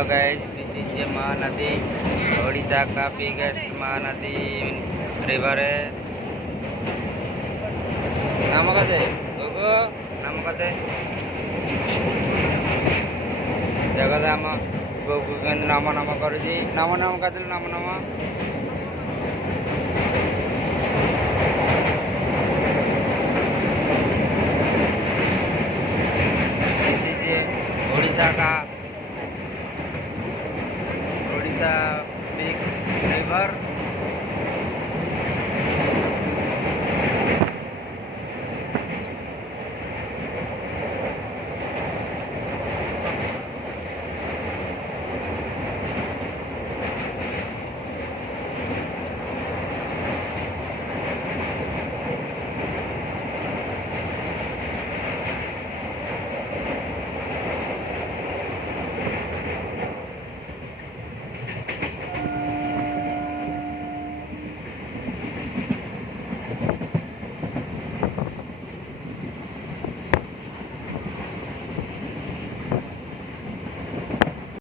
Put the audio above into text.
Hello guys, this is ये महानदी, ओडिशा का biggest Mahanadi river है। नाम कदे गोगो नाम कदे जगह आम गोगो नाम नाम कर नाम नाम कदे नाम नाम दिस इज ओडिशा का